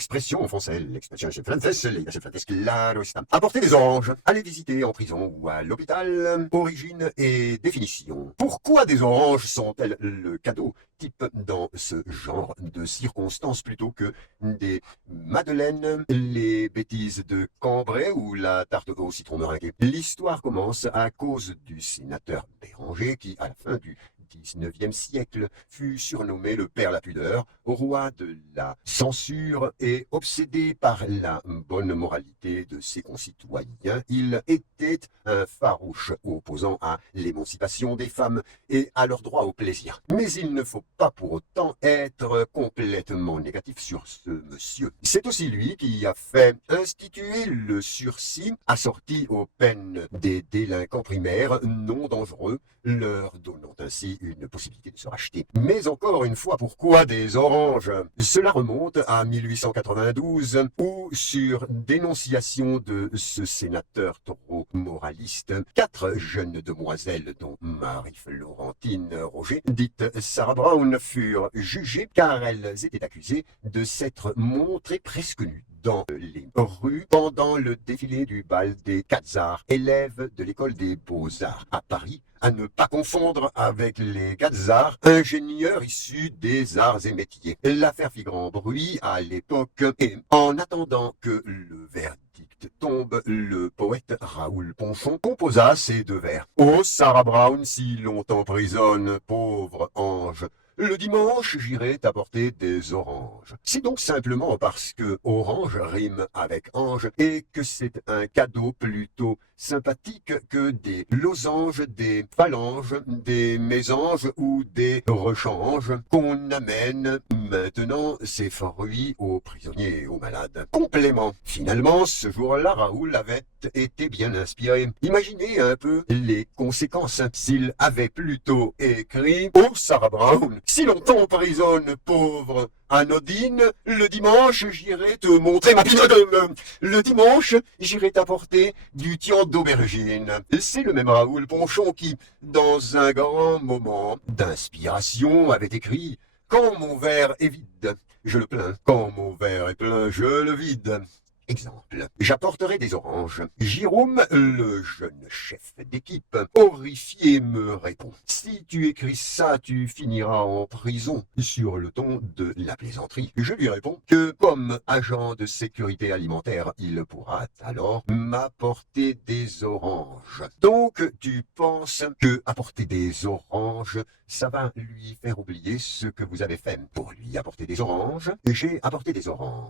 Expression en français, l'expression claro está. Apporter des oranges, aller visiter en prison ou à l'hôpital, origine et définition. Pourquoi des oranges sont-elles le cadeau type dans ce genre de circonstances plutôt que des madeleines, les bêtises de Cambrai ou la tarte au citron meringuée? L'histoire commence à cause du sénateur Béranger qui, à la fin du XIXe siècle, fut surnommé le père la pudeur, roi de la censure et obsédé par la bonne moralité de ses concitoyens. Il était un farouche opposant à l'émancipation des femmes et à leur droit au plaisir. Mais il ne faut pas pour autant être complètement négatif sur ce monsieur. C'est aussi lui qui a fait instituer le sursis assorti aux peines des délinquants primaires non dangereux, leur donnant ainsi une possibilité de se racheter. Mais encore une fois, pourquoi des oranges? Cela remonte à 1892, où, sur dénonciation de ce sénateur trop moraliste, 4 jeunes demoiselles, dont Marie-Florentine Roger, dite Sarah Brown, furent jugées car elles étaient accusées de s'être montrées presque nues dans les rues pendant le défilé du bal des 4 arts, élèves de l'école des beaux-arts à Paris, à ne pas confondre avec les 4 arts, ingénieurs issus des arts et métiers. L'affaire fit grand bruit à l'époque et, en attendant que le verdict tombe, le poète Raoul Ponchon composa ces 2 vers. Oh Sarah Brown, si l'on t'emprisonne, pauvre ange, le dimanche, j'irai t'apporter des oranges. C'est donc simplement parce que orange rime avec ange et que c'est un cadeau plutôt sympathique que des losanges, des phalanges, des mésanges ou des rechanges qu'on amène maintenant ces fruits aux prisonniers et aux malades. Complément. Finalement, ce jour-là, Raoul avait été bien inspiré. Imaginez un peu les conséquences s'il avait plutôt écrit « Oh Sarah Brown, si l'on t'emprisonne, pauvre anodine, le dimanche, j'irai te montrer ma pinodome. Le dimanche, j'irai t'apporter du tian d'aubergine. » C'est le même Raoul Ponchon qui, dans un grand moment d'inspiration, avait écrit « Quand mon verre est vide, je le plains. Quand mon verre est plein, je le vide. » Exemple, j'apporterai des oranges. Jérôme, le jeune chef d'équipe, horrifié, me répond. Si tu écris ça, tu finiras en prison. Sur le ton de la plaisanterie, je lui réponds que, comme agent de sécurité alimentaire, il pourra alors m'apporter des oranges. Donc, tu penses que apporter des oranges, ça va lui faire oublier ce que vous avez fait pour lui apporter des oranges? J'ai apporté des oranges.